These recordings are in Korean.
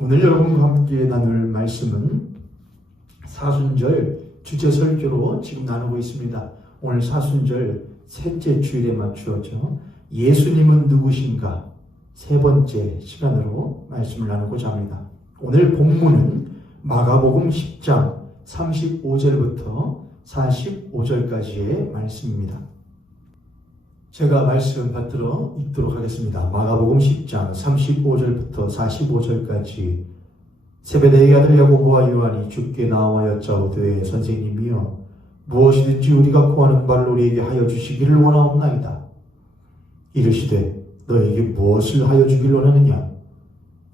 오늘 여러분과 함께 나눌 말씀은 사순절 주제 설교로 지금 나누고 있습니다. 오늘 사순절 셋째 주일에 맞추어져 예수님은 누구신가 세 번째 시간으로 말씀을 나누고자 합니다. 오늘 본문은 마가복음 10장 35절부터 45절까지의 말씀입니다. 제가 말씀 받들어 읽도록 하겠습니다. 마가복음 10장 35절부터 45절까지. 세베대의 아들 야고보와 요한이 주께 나와 여짜오되 선생님이여 무엇이든지 우리가 구하는 바를 우리에게 하여 주시기를 원하옵나이다. 이르시되 너에게 무엇을 하여 주기를 원하느냐.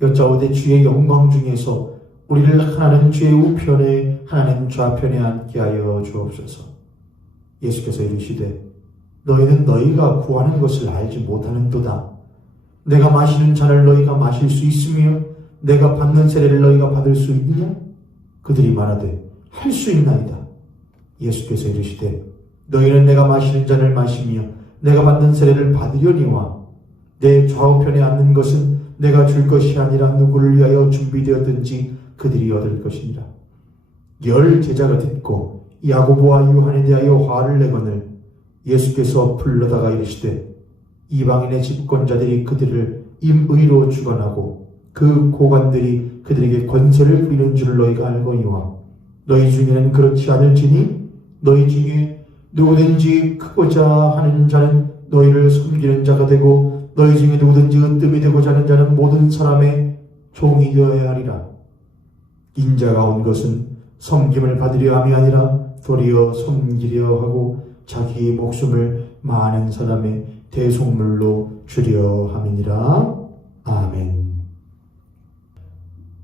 여짜오되 주의 영광 중에서 우리를 하나는 주의 우편에 하나는 좌편에 앉게 하여 주옵소서. 예수께서 이르시되 너희는 너희가 구하는 것을 알지 못하는도다. 내가 마시는 잔을 너희가 마실 수 있으며 내가 받는 세례를 너희가 받을 수 있느냐? 그들이 말하되 할 수 있나이다. 예수께서 이르시되 너희는 내가 마시는 잔을 마시며 내가 받는 세례를 받으려니와 내 좌우편에 앉는 것은 내가 줄 것이 아니라 누구를 위하여 준비되었든지 그들이 얻을 것이니라. 열 제자가 듣고 야고보와 요한에 대하여 화를 내거늘 예수께서 불러다가 이르시되 이방인의 집권자들이 그들을 임의로 주관하고 그 고관들이 그들에게 권세를 부리는 줄을 너희가 알거니와 너희 중에는 그렇지 않을지니 너희 중에 누구든지 크고자 하는 자는 너희를 섬기는 자가 되고 너희 중에 누구든지 으뜸이 되고자 하는 자는 모든 사람의 종이 되어야 하리라. 인자가 온 것은 섬김을 받으려 함이 아니라 도리어 섬기려 하고 자기 목숨을 많은 사람의 대속물로 주려 함이니라. 아멘.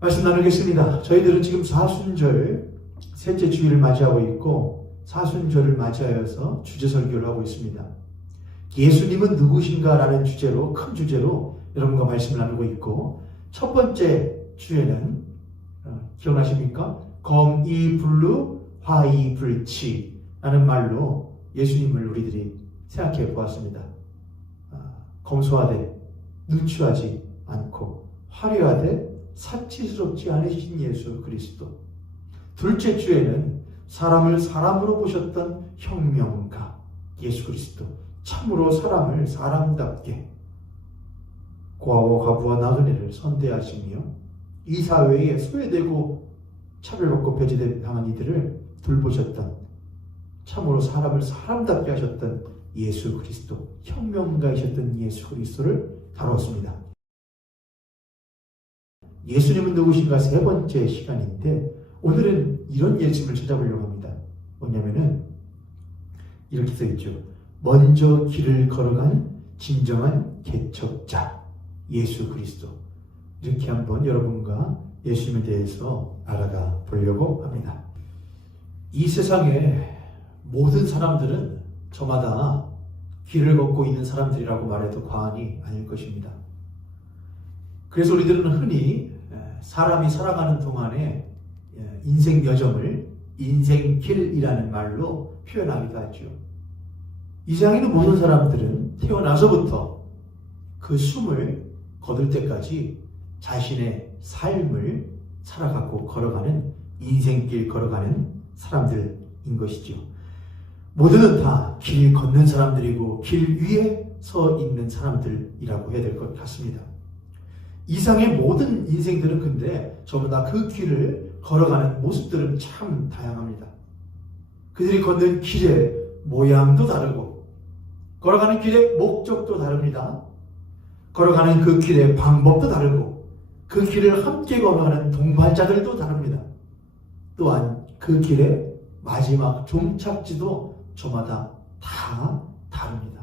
말씀 나누겠습니다. 저희들은 지금 사순절 셋째 주일을 맞이하고 있고 사순절을 맞이하여서 주제 설교를 하고 있습니다. 예수님은 누구신가 라는 주제로 큰 주제로 여러분과 말씀을 나누고 있고 첫 번째 주에는 기억나십니까? 검이불루 화이불치 라는 말로 예수님을 우리들이 생각해 보았습니다. 검소하되 누추하지 않고 화려하되 사치스럽지 않으신 예수 그리스도. 둘째 주에는 사람을 사람으로 보셨던 혁명가 예수 그리스도. 참으로 사람을 사람답게 고아와 과부와 나그네를 선대하시며 이 사회에 소외되고 차별받고 배제당한 이들을 돌보셨던 참으로 사람을 사람답게 하셨던 예수 그리스도, 혁명가이셨던 예수 그리스도를 다뤘습니다. 예수님은 누구신가 세 번째 시간인데 오늘은 이런 예수님을 찾아보려고 합니다. 뭐냐면은 이렇게 써있죠. 먼저 길을 걸어간 진정한 개척자 예수 그리스도. 이렇게 한번 여러분과 예수님에 대해서 알아가 보려고 합니다. 이 세상에 모든 사람들은 저마다 길을 걷고 있는 사람들이라고 말해도 과언이 아닐 것입니다. 그래서 우리들은 흔히 사람이 살아가는 동안에 인생 여정을 인생길이라는 말로 표현하기도 하죠. 이 세상에 있는 모든 사람들은 태어나서부터 그 숨을 거둘 때까지 자신의 삶을 살아가고 걸어가는 인생길 걸어가는 사람들인 것이죠. 모두는 다 길 걷는 사람들이고 길 위에 서 있는 사람들이라고 해야 될 것 같습니다. 이상의 모든 인생들은 근데 전부 다 그 길을 걸어가는 모습들은 참 다양합니다. 그들이 걷는 길의 모양도 다르고 걸어가는 길의 목적도 다릅니다. 걸어가는 그 길의 방법도 다르고 그 길을 함께 걸어가는 동반자들도 다릅니다. 또한 그 길의 마지막 종착지도 저마다 다 다릅니다.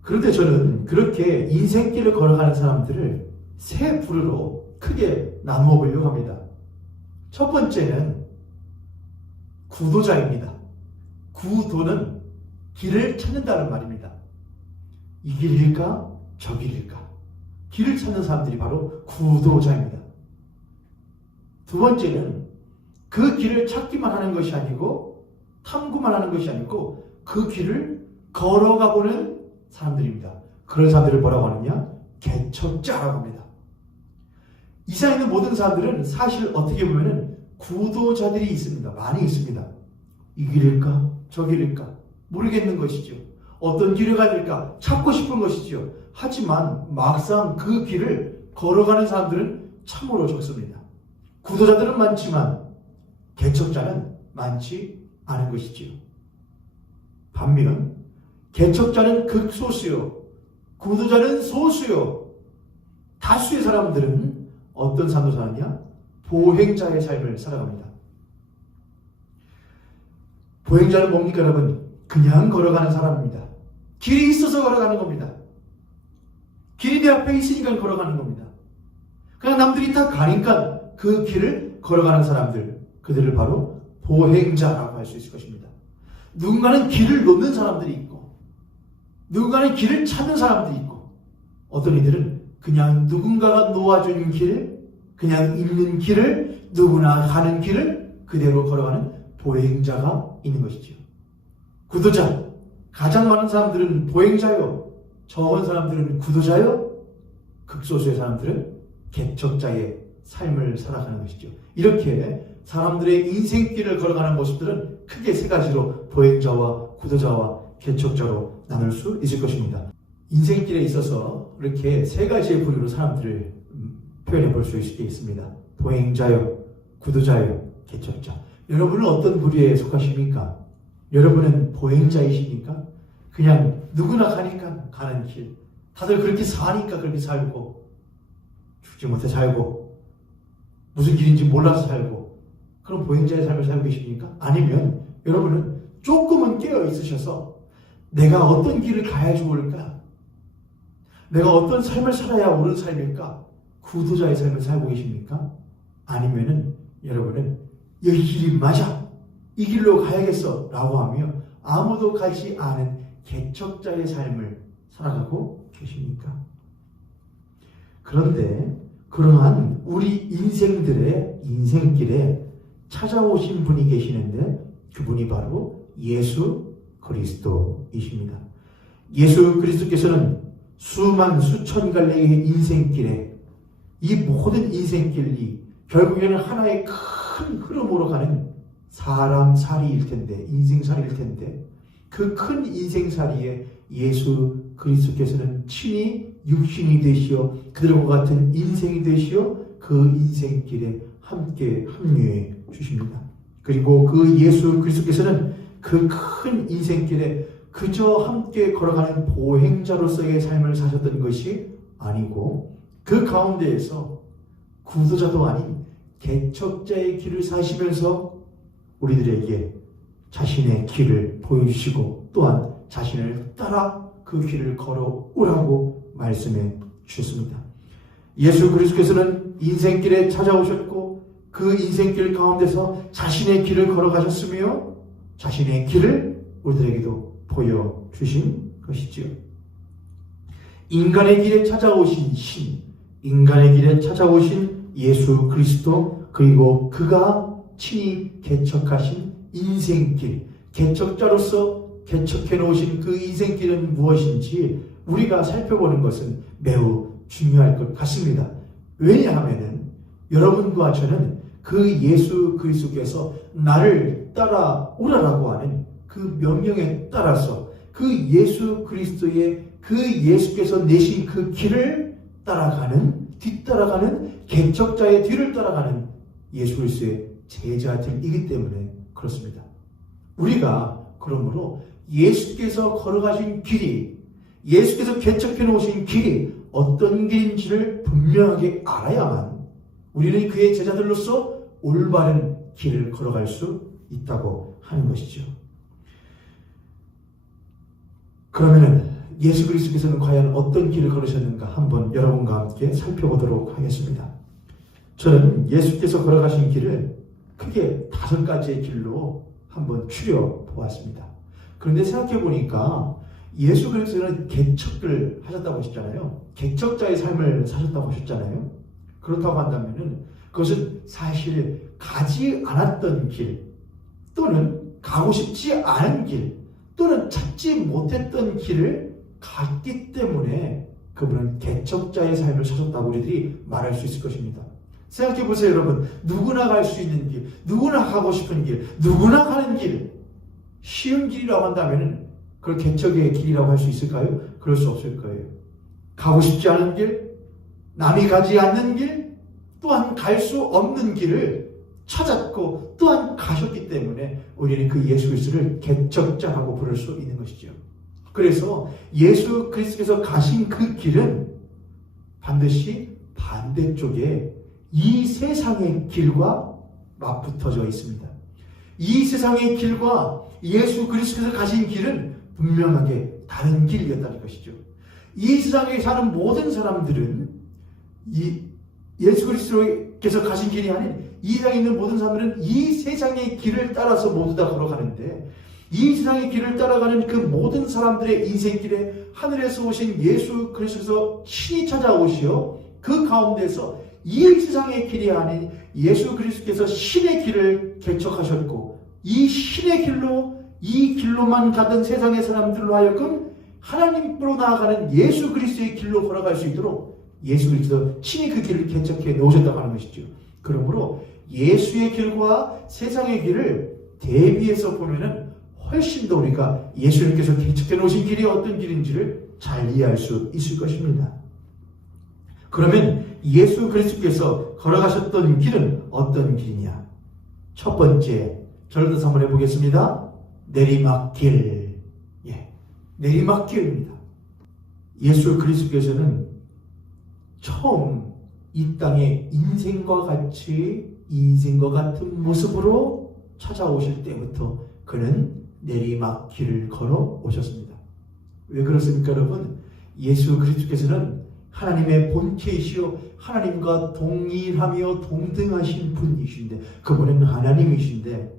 그런데 저는 그렇게 인생길을 걸어가는 사람들을 세 부류로 크게 나누어 보려고 합니다. 첫 번째는 구도자입니다. 구도는 길을 찾는다는 말입니다. 이 길일까? 저 길일까? 길을 찾는 사람들이 바로 구도자입니다. 두 번째는 그 길을 찾기만 하는 것이 아니고 탐구만 하는 것이 아니고 그 길을 걸어가 보는 사람들입니다. 그런 사람들을 뭐라고 하느냐? 개척자라고 합니다. 이 세상에 있는 모든 사람들은 사실 어떻게 보면은 구도자들이 있습니다. 많이 있습니다. 이 길일까? 저 길일까? 모르겠는 것이죠. 어떤 길을 가야 될까? 찾고 싶은 것이죠. 하지만 막상 그 길을 걸어가는 사람들은 참으로 적습니다. 구도자들은 많지만 개척자는 많지 않은 것이지요. 반면 개척자는 극소수요, 구도자는 소수요. 다수의 사람들은 어떤 삶을 사느냐? 보행자의 삶을 살아갑니다. 보행자는 뭡니까 여러분? 그냥 걸어가는 사람입니다. 길이 있어서 걸어가는 겁니다. 길이 내 앞에 있으니까 걸어가는 겁니다. 그냥 남들이 다 가니까 그 길을 걸어가는 사람들, 그들을 바로 보행자라고 할 수 있을 것입니다. 누군가는 길을 놓는 사람들이 있고, 누군가는 길을 찾는 사람들이 있고, 어떤 이들은 그냥 누군가가 놓아준 길, 그냥 있는 길을, 누구나 가는 길을 그대로 걸어가는 보행자가 있는 것이죠. 구도자, 가장 많은 사람들은 보행자요, 적은 사람들은 구도자요, 극소수의 사람들은 개척자의 삶을 살아가는 것이죠. 이렇게 사람들의 인생길을 걸어가는 모습들은 크게 세 가지로 보행자와 구도자와 개척자로 나눌 수 있을 것입니다. 인생길에 있어서 이렇게 세 가지의 부류로 사람들을 표현해 볼 수 있습니다. 보행자요, 구도자요, 개척자. 여러분은 어떤 부류에 속하십니까? 여러분은 보행자이십니까? 그냥 누구나 가니까 가는 길, 다들 그렇게 사니까 그렇게 살고, 죽지 못해 살고, 무슨 길인지 몰라서 살고, 그런 보행자의 삶을 살고 계십니까? 아니면 여러분은 조금은 깨어 있으셔서 내가 어떤 길을 가야 좋을까? 내가 어떤 삶을 살아야 옳은 삶일까? 구도자의 삶을 살고 계십니까? 아니면은 여러분은 여기 길이 맞아, 이 길로 가야겠어 라고 하며 아무도 가지 않은 개척자의 삶을 살아가고 계십니까? 그런데 그러한 우리 인생들의 인생길에 찾아오신 분이 계시는데 그분이 바로 예수 그리스도이십니다. 예수 그리스도께서는 수만 수천 갈래의 인생길에, 이 모든 인생길이 결국에는 하나의 큰 흐름으로 가는 사람살이일 텐데, 인생살이일 텐데, 그 큰 인생살이에 예수 그리스도께서는 친히 육신이 되시어 그들과 같은 인생이 되시어 그 인생길에 함께 합류해 주십니다. 그리고 그 예수 그리스도께서는 그 큰 인생길에 그저 함께 걸어가는 보행자로서의 삶을 사셨던 것이 아니고, 그 가운데에서 구도자도 아닌 개척자의 길을 사시면서 우리들에게 자신의 길을 보여주시고 또한 자신을 따라 그 길을 걸어오라고 말씀해 주셨습니다. 예수 그리스도께서는 인생길에 찾아오셨고 그 인생길 가운데서 자신의 길을 걸어가셨으며 자신의 길을 우리들에게도 보여주신 것이지요. 인간의 길에 찾아오신 신, 인간의 길에 찾아오신 예수 그리스도, 그리고 그가 친히 개척하신 인생길, 개척자로서 개척해 놓으신 그 인생길은 무엇인지 우리가 살펴보는 것은 매우 중요할 것 같습니다. 왜냐하면 여러분과 저는 그 예수 그리스도께서 나를 따라오라라고 하는 그 명령에 따라서 그 예수 그리스도의 그 예수께서 내신 그 길을 따라가는, 뒤따라가는 개척자의 뒤를 따라가는 예수 그리스도의 제자들이기 때문에 그렇습니다. 우리가 그러므로 예수께서 걸어가신 길이, 예수께서 개척해 놓으신 길이 어떤 길인지를 분명하게 알아야만 우리는 그의 제자들로서 올바른 길을 걸어갈 수 있다고 하는 것이죠. 그러면은 예수 그리스도께서는 과연 어떤 길을 걸으셨는가 한번 여러분과 함께 살펴보도록 하겠습니다. 저는 예수께서 걸어가신 길을 크게 5가지의 길로 한번 추려 보았습니다. 그런데 생각해 보니까 예수 그리스도는 개척을 하셨다고 하셨잖아요. 개척자의 삶을 사셨다고 하셨잖아요. 그렇다고 한다면은 그것은 사실 가지 않았던 길, 또는 가고 싶지 않은 길, 또는 찾지 못했던 길을 갔기 때문에 그분은 개척자의 삶을 사셨다고 우리들이 말할 수 있을 것입니다. 생각해 보세요, 여러분. 누구나 갈 수 있는 길, 누구나 가고 싶은 길, 누구나 가는 길, 쉬운 길이라고 한다면 그걸 개척의 길이라고 할 수 있을까요? 그럴 수 없을 거예요. 가고 싶지 않은 길, 남이 가지 않는 길, 또한 갈 수 없는 길을 찾았고 또한 가셨기 때문에 우리는 그 예수 그리스도를 개척자라고 부를 수 있는 것이죠. 그래서 예수 그리스도께서 가신 그 길은 반드시 반대쪽에 이 세상의 길과 맞붙어져 있습니다. 이 세상의 길과 예수 그리스도께서 가신 길은 분명하게 다른 길이었다는 것이죠. 이 세상에 사는 모든 사람들은 예수 그리스도께서 가신 길이 아닌 이 세상에 있는 모든 사람들은 이 세상의 길을 따라서 모두 다 걸어가는데, 이 세상의 길을 따라가는 그 모든 사람들의 인생길에 하늘에서 오신 예수 그리스도께서 친히 찾아오시어 그 가운데서 이 세상의 길이 아닌 예수 그리스도께서 신의 길을 개척하셨고, 이 신의 길로, 이 길로만 가던 세상의 사람들로 하여금 하나님으로 나아가는 예수 그리스도의 길로 걸어갈 수 있도록 예수 그리스도 친히 그 길을 개척해 놓으셨다고 하는 것이죠. 그러므로 예수의 길과 세상의 길을 대비해서 보면은 훨씬 더 우리가 예수님께서 개척해 놓으신 길이 어떤 길인지를 잘 이해할 수 있을 것입니다. 그러면 예수 그리스도께서 걸어가셨던 길은 어떤 길이냐? 첫 번째, 저를 한번 해보겠습니다. 내리막길. 내리막길입니다. 예수 그리스도께서는 처음 이 땅에 인생과 같은 모습으로 찾아오실 때부터 그는 내리막길을 걸어 오셨습니다. 왜 그렇습니까, 여러분? 예수 그리스도께서는 하나님의 본체이시오 하나님과 동일하며 동등하신 분이신데, 그분은 하나님이신데,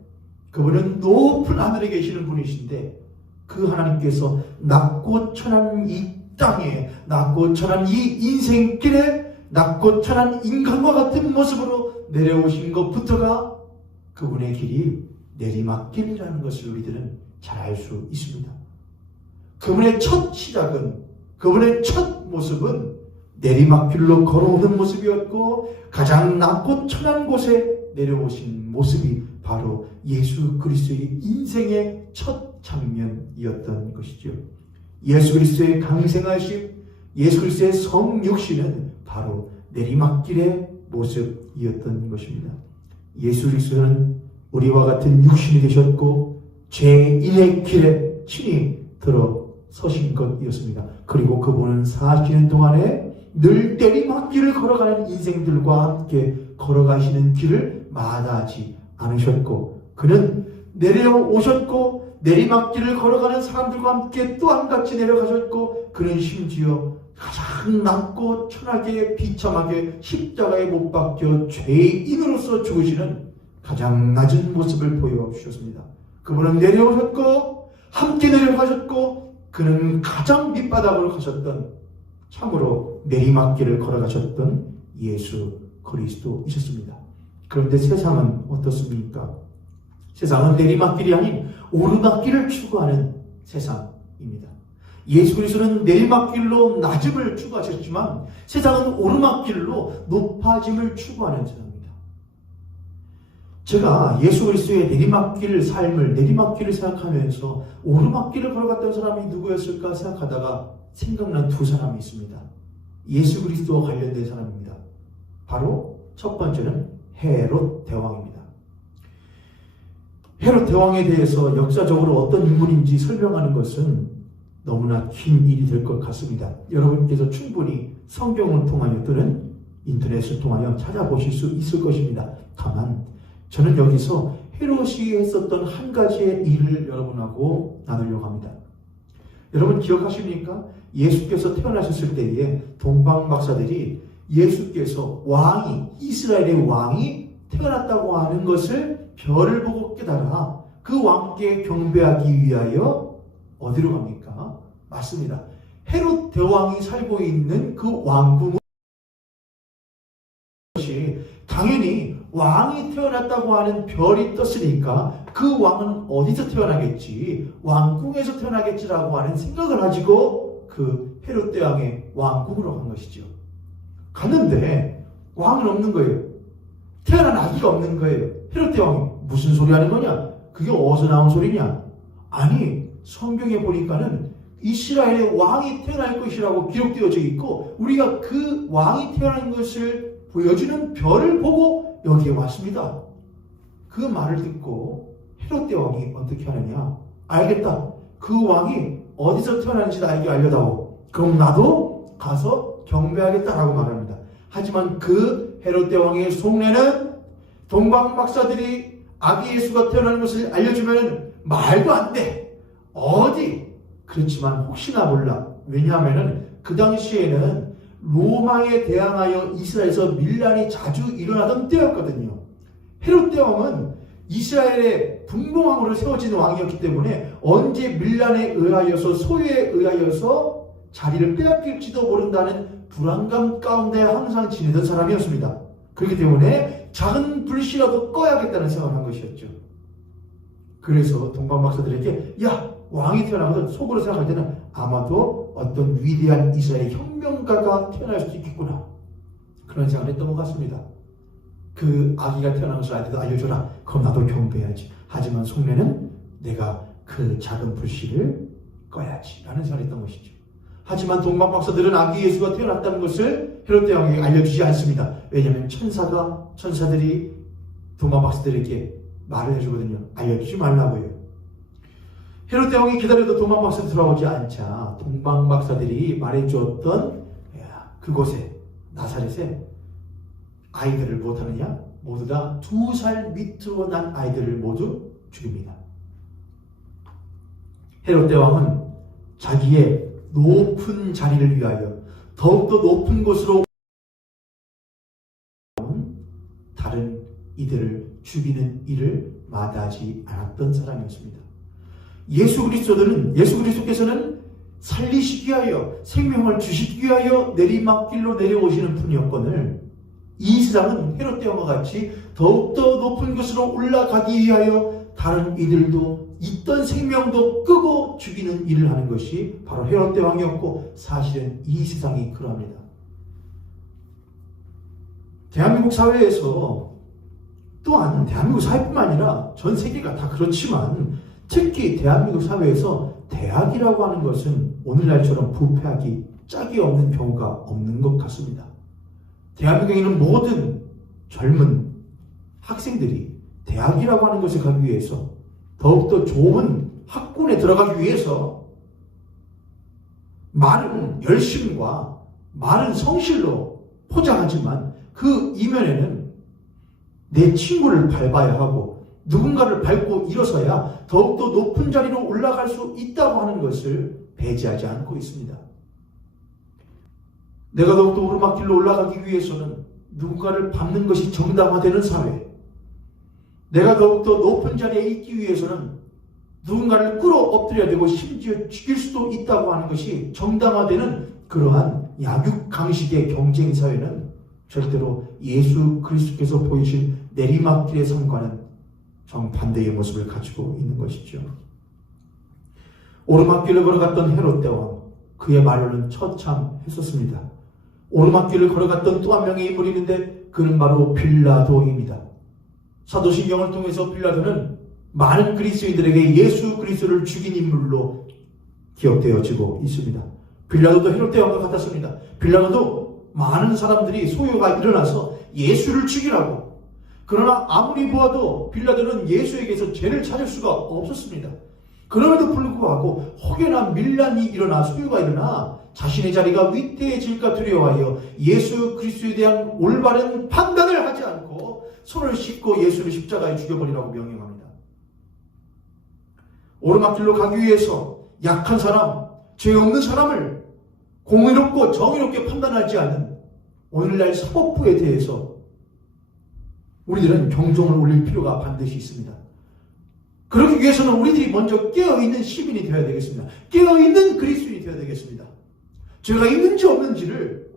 그분은 높은 하늘에 계시는 분이신데, 그 하나님께서 낮고 천한 이 땅에, 낮고 천한 이 인생길에, 낮고 천한 인간과 같은 모습으로 내려오신 것부터가 그분의 길이 내리막길이라는 것을 우리들은 잘 알 수 있습니다. 그분의 첫 시작은, 그분의 첫 모습은 내리막길로 걸어오는 모습이었고, 가장 낮고 천한 곳에 내려오신 모습이 바로 예수 그리스도의 인생의 첫 장면이었던 것이죠. 예수 그리스도의 강생하심, 예수 그리스도의 성육신은 바로 내리막길의 모습이었던 것입니다. 예수 그리스도는 우리와 같은 육신이 되셨고 죄인의 길에 친히 들어서신 것이었습니다. 그리고 그분은 사시는 동안에 늘 내리막길을 걸어가는 인생들과 함께 걸어가시는 길을 마다하지 않으셨고, 그는 내려오셨고 내리막길을 걸어가는 사람들과 함께 또한 같이 내려가셨고, 그는 심지어 가장 낮고 천하게 비참하게 십자가에 못 박혀 죄인으로서 죽으시는 가장 낮은 모습을 보여주셨습니다. 그분은 내려오셨고 함께 내려가셨고, 그는 가장 밑바닥으로 가셨던, 참으로 내리막길을 걸어가셨던 예수 그리스도이셨습니다. 그런데 세상은 어떻습니까? 세상은 내리막길이 아닌 오르막길을 추구하는 세상입니다. 예수 그리스도는 내리막길로 낮음을 추구하셨지만 세상은 오르막길로 높아짐을 추구하는 세상입니다. 제가 예수 그리스도의 내리막길 삶을, 내리막길을 생각하면서 오르막길을 걸어갔던 사람이 누구였을까 생각하다가 생각난 두 사람이 있습니다. 예수 그리스도와 관련된 사람입니다. 바로 첫 번째는 헤롯 대왕입니다. 헤롯 대왕에 대해서 역사적으로 어떤 인물인지 설명하는 것은 너무나 긴 일이 될 것 같습니다. 여러분께서 충분히 성경을 통하여 또는 인터넷을 통하여 찾아보실 수 있을 것입니다. 다만 저는 여기서 헤롯이 했었던 한 가지의 일을 여러분하고 나누려고 합니다. 여러분 기억하십니까? 예수께서 태어나셨을 때에 동방 박사들이 예수께서 왕이, 이스라엘의 왕이 태어났다고 하는 것을 별을 보고 깨달아 그 왕께 경배하기 위하여 어디로 갑니까? 맞습니다. 헤롯 대왕이 살고 있는 그 왕궁은 당연히 왕이 태어났다고 하는 별이 떴으니까 그 왕은 어디서 태어나겠지? 왕궁에서 태어나겠지라고 하는 생각을 가지고 그 헤롯 대왕의 왕궁으로 간 것이죠. 갔는데 왕은 없는 거예요. 태어난 아기가 없는 거예요. 헤롯 대왕이 무슨 소리 하는 거냐? 그게 어디서 나온 소리냐? 아니, 성경에 보니까는 이스라엘의 왕이 태어날 것이라고 기록되어져 있고 우리가 그 왕이 태어난 것을 보여주는 별을 보고 여기에 왔습니다. 그 말을 듣고 헤롯 대왕이 어떻게 하느냐? 알겠다. 그 왕이 어디서 태어났는지 나에게 알려다오. 그럼 나도 가서 경배하겠다라고 말합니다. 하지만 그 헤롯 대왕의 속내는 동방 박사들이 아기 예수가 태어나는 것을 알려주면 말도 안 돼. 어디? 그렇지만 혹시나 몰라. 왜냐하면 그 당시에는 로마에 대항하여 이스라엘에서 밀란이 자주 일어나던 때였거든요. 헤롯 대왕은 이스라엘의 분봉왕으로 세워진 왕이었기 때문에 언제 밀란에 의하여서 소유에 의하여서 자리를 빼앗길지도 모른다는 불안감 가운데 항상 지내던 사람이었습니다. 그렇기 때문에 작은 불씨라도 꺼야겠다는 생각을 한 것이었죠. 그래서 동방박사들에게 야, 왕이 태어나거든 속으로 생각할 때는 아마도 어떤 위대한 이스라엘 혁명가가 태어날 수도 있겠구나, 그런 생각을 했던 것 같습니다. 그 아기가 태어난 것을 아이들도 알려줘라. 그럼 나도 경배해야지. 하지만 속내는 내가 그 작은 불씨를 꺼야지 라는 생각을 했던 것이죠. 하지만 동방박사들은 아기 예수가 태어났다는 것을 헤롯 대왕에게 알려주지 않습니다. 왜냐하면 천사들이 동방박사들에게 말을 해주거든요. 알려주지 말라고요. 헤롯 대왕이 기다려도 동방박사들이 돌아오지 않자 동방박사들이 말해주었던 그곳에 나사렛에 아이들을 무엇하느냐? 모두 다 2살 밑으로 난 아이들을 모두 죽입니다. 헤롯 대왕은 자기의 높은 자리를 위하여 더욱더 높은 곳으로 다른 이들을 죽이는 일을 마다하지 않았던 사람이었습니다. 예수 그리스도께서는 살리시기 위하여 생명을 주시기 위하여 내리막길로 내려오시는 분이었거늘 이 세상은 헤롯 대왕과 같이 더욱더 높은 곳으로 올라가기 위하여 다른 이들도 있던 생명도 끄고 죽이는 일을 하는 것이 바로 헤롯 대왕이었고 사실은 이 세상이 그러합니다. 대한민국 사회에서 또한 대한민국 사회뿐만 아니라 전 세계가 다 그렇지만 특히 대한민국 사회에서 대학이라고 하는 것은 오늘날처럼 부패하기 짝이 없는 경우가 없는 것 같습니다. 대한민국에 있는 모든 젊은 학생들이 대학이라고 하는 것에 가기 위해서 더욱더 좋은 학군에 들어가기 위해서 많은 열심과 많은 성실로 포장하지만 그 이면에는 내 친구를 밟아야 하고 누군가를 밟고 일어서야 더욱더 높은 자리로 올라갈 수 있다고 하는 것을 배제하지 않고 있습니다. 내가 더욱더 오르막길로 올라가기 위해서는 누군가를 밟는 것이 정당화되는 사회, 내가 더욱더 높은 자리에 있기 위해서는 누군가를 끌어 엎드려야 되고 심지어 죽일 수도 있다고 하는 것이 정당화되는 그러한 약육강식의 경쟁 사회는 절대로 예수 그리스도께서 보이신 내리막길의 삶과는 정반대의 모습을 가지고 있는 것이죠. 오르막길을 걸어갔던 헤롯 대왕, 그의 말로는 처참했었습니다. 오르막길을 걸어갔던 또 한 명의 인물이 있는데 그는 바로 빌라도입니다. 사도신경을 통해서 빌라도는 많은 그리스도인들에게 예수 그리스도를 죽인 인물로 기억되어지고 있습니다. 빌라도도 헤롯 대왕과 같았습니다. 빌라도도 많은 사람들이 소요가 일어나서 예수를 죽이라고, 그러나 아무리 보아도 빌라도는 예수에게서 죄를 찾을 수가 없었습니다. 그럼에도 불구하고 혹여나 밀란이 일어나 소요가 일어나 자신의 자리가 위태해질까 두려워하여 예수 그리스도에 대한 올바른 판단을 하지 않고 손을 씻고 예수를 십자가에 죽여버리라고 명령합니다. 오르막길로 가기 위해서 약한 사람, 죄 없는 사람을 공의롭고 정의롭게 판단하지 않는 오늘날 사법부에 대해서 우리들은 경종을 울릴 필요가 반드시 있습니다. 그러기 위해서는 우리들이 먼저 깨어있는 시민이 되어야 되겠습니다. 깨어있는 그리스도인이 되어야 되겠습니다. 죄가 있는지 없는지를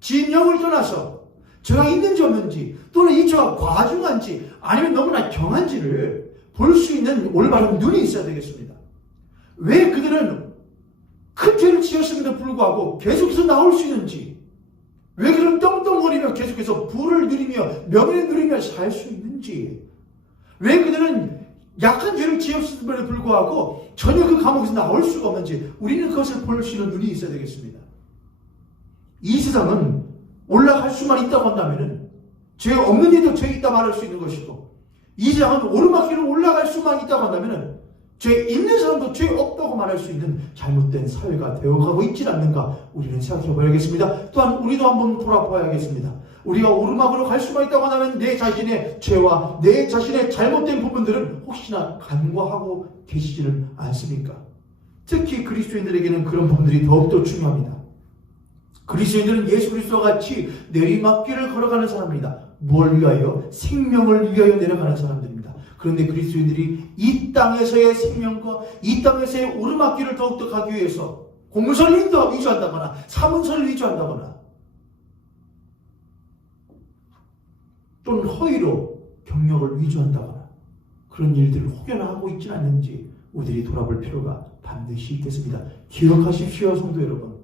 진영을 떠나서 죄가 있는지 없는지 또는 이 죄가 과중한지 아니면 너무나 경한지를 볼 수 있는 올바른 눈이 있어야 되겠습니다. 왜 그들은 큰 죄를 지었음에도 불구하고 계속해서 나올 수 있는지, 왜 그런 떵떵거리며 계속해서 부를 누리며 명예를 누리며 살 수 있는지, 왜 그들은 약한 죄를 지었음에도 불구하고 전혀 그 감옥에서 나올 수가 없는지 우리는 그것을 볼 수 있는 눈이 있어야 되겠습니다. 이 세상은 올라갈 수만 있다고 한다면 죄 없는 이도 죄 있다 말할 수 있는 것이고, 이 세상은 오르막길로 올라갈 수만 있다고 한다면 죄 있는 사람도 죄 없다고 말할 수 있는 잘못된 사회가 되어가고 있지 않는가 우리는 생각해 봐야겠습니다. 또한 우리도 한번 돌아봐야겠습니다. 우리가 오르막으로 갈 수만 있다고 한다면 내 자신의 죄와 내 자신의 잘못된 부분들은 혹시나 간과하고 계시지는 않습니까? 특히 그리스도인들에게는 그런 부분들이 더욱더 중요합니다. 그리스도인들은 예수 그리스도와 같이 내리막길을 걸어가는 사람입니다. 뭘 위하여? 생명을 위하여 내려가는 사람들입니다. 그런데 그리스도인들이 이 땅에서의 생명과 이 땅에서의 오르막길을 더욱더 가기 위해서 공문서를 위조한다거나 사문서를 위조한다거나 또는 허위로 경력을 위조한다거나 그런 일들을 혹여나 하고 있지는 않는지 우리들이 돌아볼 필요가 반드시 있겠습니다. 기억하십시오, 성도 여러분.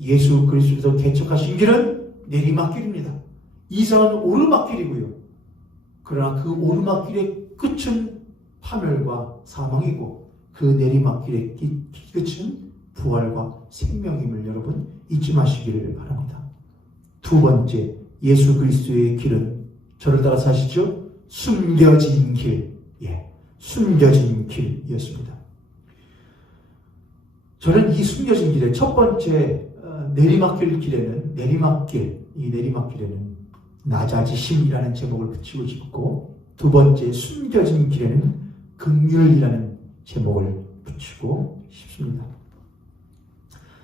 예수 그리스도께서 개척하신 길은 내리막길입니다. 이상은 오르막길이고요. 그러나 그 오르막길의 끝은 파멸과 사망이고 그 내리막길의 끝은 부활과 생명임을 여러분 잊지 마시기를 바랍니다. 두 번째, 예수 그리스도의 길은 저를 따라서 하시죠. 숨겨진 길, 숨겨진 길이었습니다. 저는 이 숨겨진 길의 첫 번째 내리막길 길에는 이 내리막길에는 낮아지심이라는 제목을 붙이고 싶고, 두 번째 숨겨진 길에는 긍휼이라는 제목을 붙이고 싶습니다.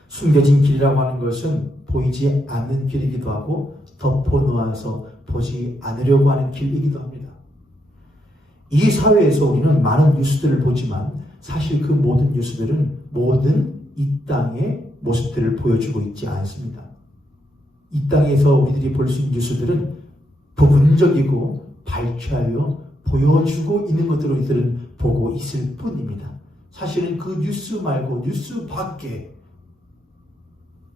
숨겨진 길이라고 하는 것은 보이지 않는 길이기도 하고 덮어놓아서 보지 않으려고 하는 길이기도 합니다. 이 사회에서 우리는 많은 뉴스들을 보지만 사실 그 모든 뉴스들은 모든 이 땅의 모습들을 보여주고 있지 않습니다. 이 땅에서 우리들이 볼 수 있는 뉴스들은 부분적이고 발췌하여 보여주고 있는 것들을 우리들은 보고 있을 뿐입니다. 사실은 그 뉴스 말고 뉴스 밖에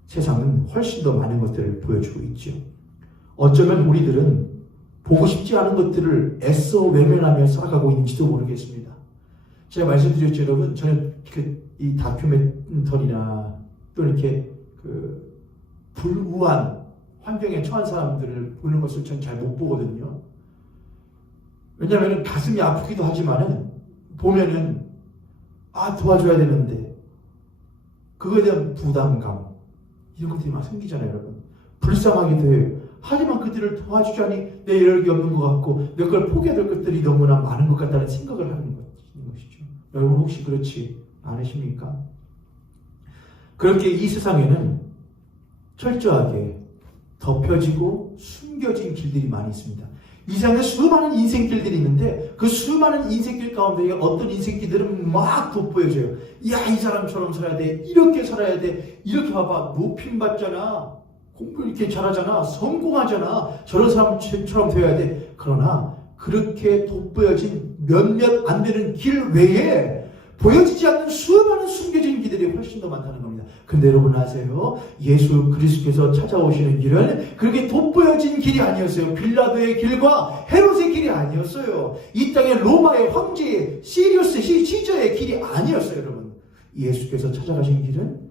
세상은 훨씬 더 많은 것들을 보여주고 있죠. 어쩌면 우리들은 보고 싶지 않은 것들을 애써 외면하며 살아가고 있는지도 모르겠습니다. 제가 말씀드렸죠, 여러분. 저는 이 다큐멘터리나 또 이렇게 불우한 환경에 처한 사람들을 보는 것을 전 잘 못 보거든요. 왜냐하면 가슴이 아프기도 하지만은 보면은 도와줘야 되는데 그거에 대한 부담감 이런 것들이 막 생기잖아요, 여러분. 불쌍하기도 해요. 하지만 그들을 도와주자니 내 여력이 없는 것 같고 내 걸 포기해야 될 것들이 너무나 많은 것 같다는 생각을 하는 것이죠. 여러분 혹시 그렇지 않으십니까? 그렇게 이 세상에는 철저하게 덮여지고 숨겨진 길들이 많이 있습니다. 이 세상에 수많은 인생길들이 있는데 그 수많은 인생길 가운데 어떤 인생길들은 막 돋보여져요. 야, 이 사람처럼 살아야 돼. 이렇게 살아야 돼. 이렇게 봐봐. 높임 받잖아. 공부 이렇게 잘하잖아. 성공하잖아. 저런 사람처럼 되어야 돼. 그러나 그렇게 돋보여진 몇몇 안 되는 길 외에 보여지지 않는 수많은 숨겨진 길들이 훨씬 더 많다는 겁니다. 근데 여러분 아세요? 예수 그리스도께서 찾아오시는 길은 그렇게 돋보여진 길이 아니었어요. 빌라도의 길과 헤롯의 길이 아니었어요. 이 땅의 로마의 황제 시리우스 시저의 길이 아니었어요, 여러분. 예수께서 찾아가신 길은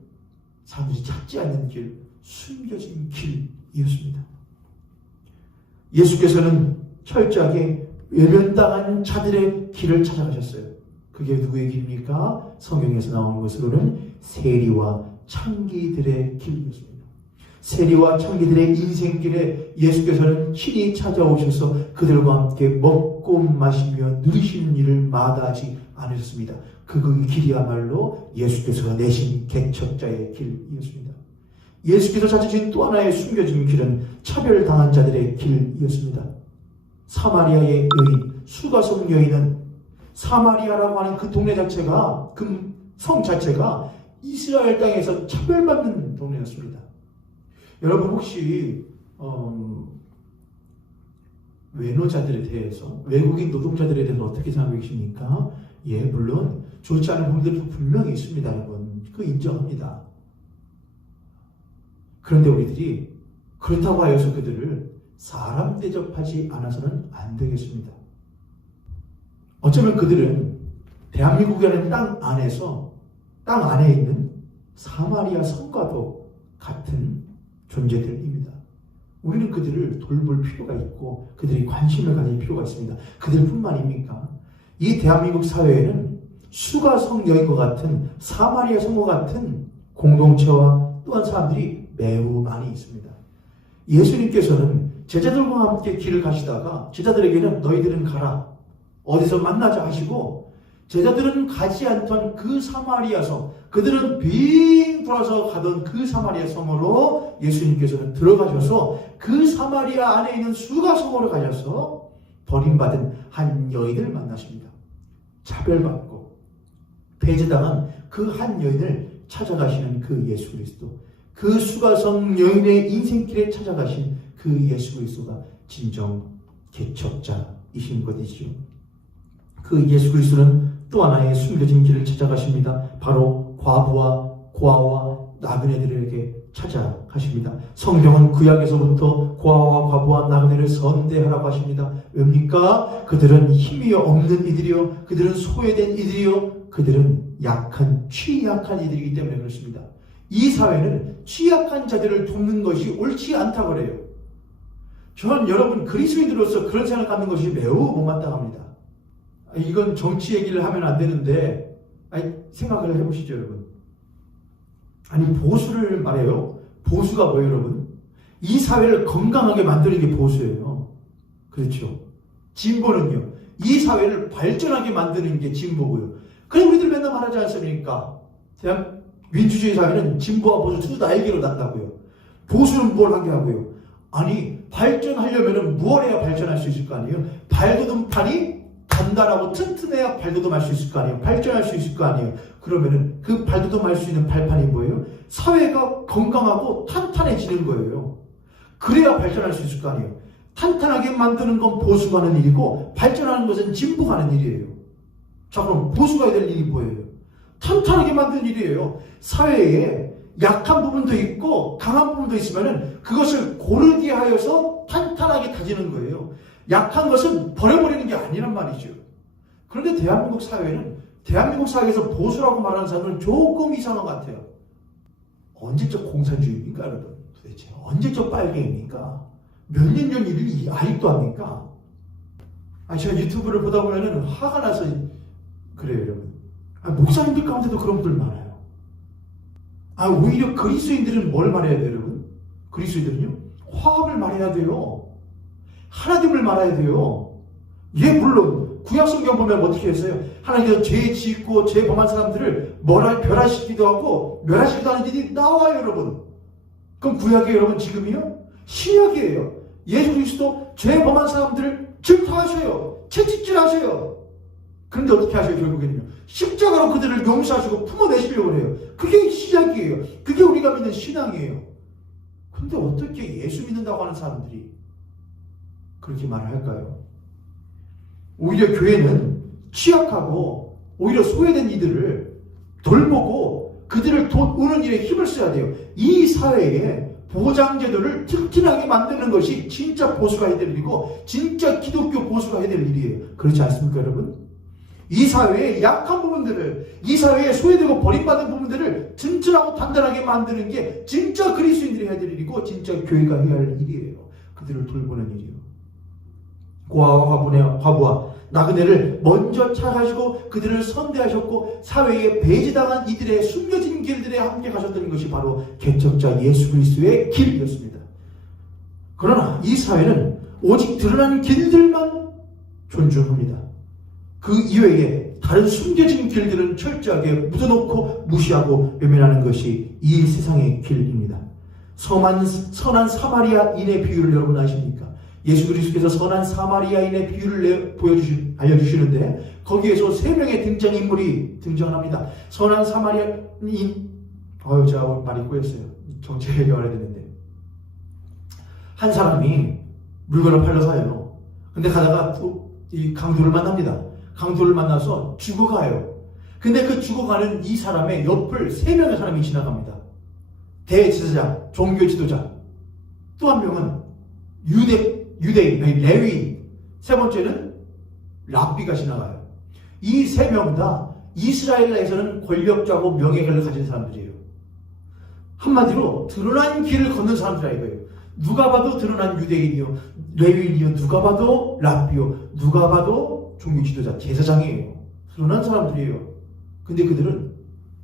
사람들이 찾지 않는 길, 숨겨진 길이었습니다. 예수께서는 철저하게 외면당한 자들의 길을 찾아가셨어요. 그게 누구의 길입니까? 성경에서 나오는 것으로는 세리와 창기들의 길이었습니다. 세리와 창기들의 인생길에 예수께서는 친히 찾아오셔서 그들과 함께 먹고 마시며 누리시는 일을 마다하지 않으셨습니다. 그 길이야말로 예수께서 내신 개척자의 길이었습니다. 예수께서 찾으신 또 하나의 숨겨진 길은 차별당한 자들의 길이었습니다. 사마리아의 여인, 수가성 여인은 사마리아라고 하는 그 동네 자체가, 그 성 자체가 이스라엘 땅에서 차별받는 동네였습니다. 여러분 혹시 외노자들에 대해서, 외국인 노동자들에 대해서 어떻게 생각하고 계십니까? 물론 좋지 않은 부분들도 분명히 있습니다, 여러분. 그거 인정합니다. 그런데 우리들이 그렇다고 하여서 그들을 사람 대접하지 않아서는 안 되겠습니다. 어쩌면 그들은 대한민국이라는 땅 안에 있는 사마리아 성과도 같은 존재들입니다. 우리는 그들을 돌볼 필요가 있고 그들이 관심을 가질 필요가 있습니다. 그들뿐만입니까? 이 대한민국 사회에는 수가성 여인과 같은 사마리아 성과 같은 공동체와 또한 사람들이 매우 많이 있습니다. 예수님께서는 제자들과 함께 길을 가시다가 제자들에게는 너희들은 가라, 어디서 만나자 하시고, 제자들은 가지 않던 그 사마리아 성, 그들은 빙 돌아서 가던 그 사마리아 성으로 예수님께서는 들어가셔서 그 사마리아 안에 있는 수가성으로 가셔서 버림받은 한 여인을 만나십니다. 차별받고 배제당한 그 한 여인을 찾아가시는 그 예수 그리스도, 그 수가성 여인의 인생길에 찾아가신 그 예수 그리스도가 진정 개척자이신 것이지요. 그 예수 그리스도는 또 하나의 숨겨진 길을 찾아가십니다. 바로 과부와 고아와 나그네들에게 찾아가십니다. 성경은 구약에서부터 고아와 과부와 나그네를 선대하라고 하십니다. 왜입니까? 그들은 힘이 없는 이들이요, 그들은 소외된 이들이요, 그들은 약한, 취약한 이들이기 때문에 그렇습니다. 이 사회는 취약한 자들을 돕는 것이 옳지 않다고 그래요. 저는 여러분 그리스도인으로서 그런 생각 갖는 것이 매우 못마땅합니다. 이건 정치 얘기를 하면 안 되는데 생각을 해보시죠, 여러분. 아니, 보수를 말해요. 보수가 뭐예요, 여러분? 이 사회를 건강하게 만드는 게 보수예요. 그렇죠. 진보는요, 이 사회를 발전하게 만드는 게 진보고요. 그래 우리들 맨날 말하지 않습니까? 대한 민주주의 사회는 진보와 보수 두 날개로 난다고요. 보수는 뭘 하게 하고요? 아니, 발전하려면 무엇 해야 발전할 수 있을 거 아니에요? 발돋움판이 단단하고 튼튼해야 발돋움할 수 있을 거 아니에요? 발전할 수 있을 거 아니에요? 그러면은 그 발돋움할 수 있는 발판이 뭐예요? 사회가 건강하고 탄탄해지는 거예요. 그래야 발전할 수 있을 거 아니에요? 탄탄하게 만드는 건 보수가 하는 일이고 발전하는 것은 진보가 하는 일이에요. 자, 그럼 보수가 해야 될 일이 뭐예요? 탄탄하게 만드는 일이에요. 사회에 약한 부분도 있고 강한 부분도 있으면은 그것을 고르게 하여서 탄탄하게 다지는 거예요. 약한 것은 버려버리는 게 아니란 말이죠. 그런데 대한민국 사회는, 대한민국 사회에서 보수라고 말하는 사람은 조금 이상한 것 같아요. 언제적 공산주의입니까, 여러분? 도대체 언제적 빨갱입니까? 몇 년 전 일을 아직도 합니까? 제가 유튜브를 보다 보면은 화가 나서 그래요, 여러분. 목사님들 가운데도 그런 분들 많아요. 오히려 그리스도인들은 뭘 말해야 돼요, 여러분? 그리스도인들은요, 화합을 말해야 돼요. 하나님을 말해야 돼요. 예, 물론 구약성경 보면 어떻게 했어요? 하나님께서 죄 짓고 죄 범한 사람들을 멸하시기도 하고 멸하시기도 하는 일이 나와요, 여러분. 그럼 구약이에요, 여러분? 지금이요? 신약이에요. 예수 그리스도 죄 범한 사람들을 질타하셔요. 채찍질하셔요. 그런데 어떻게 하셔요, 결국에는요? 십자가로 그들을 용서하시고 품어내시려고 해요. 그게 시작이에요. 그게 우리가 믿는 신앙이에요. 그런데 어떻게 예수 믿는다고 하는 사람들이 그렇게 말을 할까요? 오히려 교회는 취약하고 오히려 소외된 이들을 돌보고 그들을 도우는 일에 힘을 써야 돼요. 이 사회에 보장제도를 튼튼하게 만드는 것이 진짜 보수가 해야 될 일이고 진짜 기독교 보수가 해야 될 일이에요. 그렇지 않습니까, 여러분? 이 사회의 약한 부분들을, 이 사회에 소외되고 버림받은 부분들을 튼튼하고 단단하게 만드는 게 진짜 그리스도인들이 해야 될 일이고 진짜 교회가 해야 할 일이에요. 그들을 돌보는 일이에요. 고아와 과부와 나그네를 먼저 찾아가시고 그들을 선대하셨고 사회에 배제당한 이들의 숨겨진 길들에 함께 가셨던 것이 바로 개척자 예수 그리스도의 길이었습니다. 그러나 이 사회는 오직 드러난 길들만 존중합니다. 그 이외에 다른 숨겨진 길들은 철저하게 묻어놓고 무시하고 외면하는 것이 이 세상의 길입니다. 선한 사마리아인의 비유를 여러분 아십니까? 예수 그리스도께서 선한 사마리아인의 비유를 알려주시는데 거기에서 세 명의 등장인물이 등장합니다. 선한 사마리아인, 제가 말이 꼬였어요. 정치 얘기해야 되는데. 한 사람이 물건을 팔러 가요. 근데 가다가 또 이 강도를 만납니다. 강도를 만나서 죽어가요. 근데 그 죽어가는 이 사람의 옆을 세 명의 사람이 지나갑니다. 대지도자, 종교 지도자. 또 한 명은 유대인, 레위인, 세 번째는 랍비가 지나가요. 이 세 명 다 이스라엘 내에서는 권력자고 명예를 가진 사람들이에요. 한마디로 드러난 길을 걷는 사람들이라 이거예요. 누가 봐도 드러난 유대인이요, 레위인이요, 누가 봐도 랍비요, 누가 봐도 종교 지도자, 제사장이에요. 드러난 사람들이에요. 근데 그들은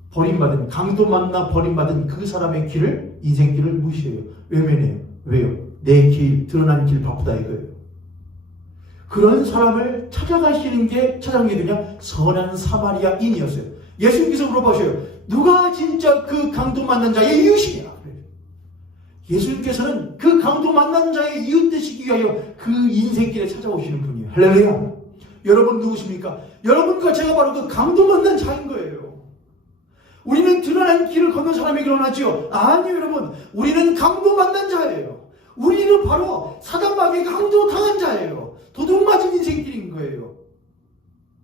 버림받은, 강도 만나 버림받은 그 사람의 길을, 인생길을 무시해요. 외면해요. 왜요? 내 길, 드러난 길 바쁘다 이거예요. 그런 사람을 찾아가시는 게 그냥 선한 사마리아인이었어요. 예수님께서 물어보셔요. 누가 진짜 그 강도 만난 자의 이웃이냐? 예수님께서는 그 강도 만난 자의 이웃 되시기 위하여 그 인생길에 찾아오시는 분이에요. 할렐루야. 여러분 누구십니까? 여러분과 제가 바로 그 강도 만난 자인 거예요. 우리는 드러난 길을 걷는 사람이기로 하죠. 아니요, 여러분. 우리는 강도 만난 자예요. 우리는 바로 사단마귀의 강도 당한 자예요. 도둑 맞은 인생길인 거예요.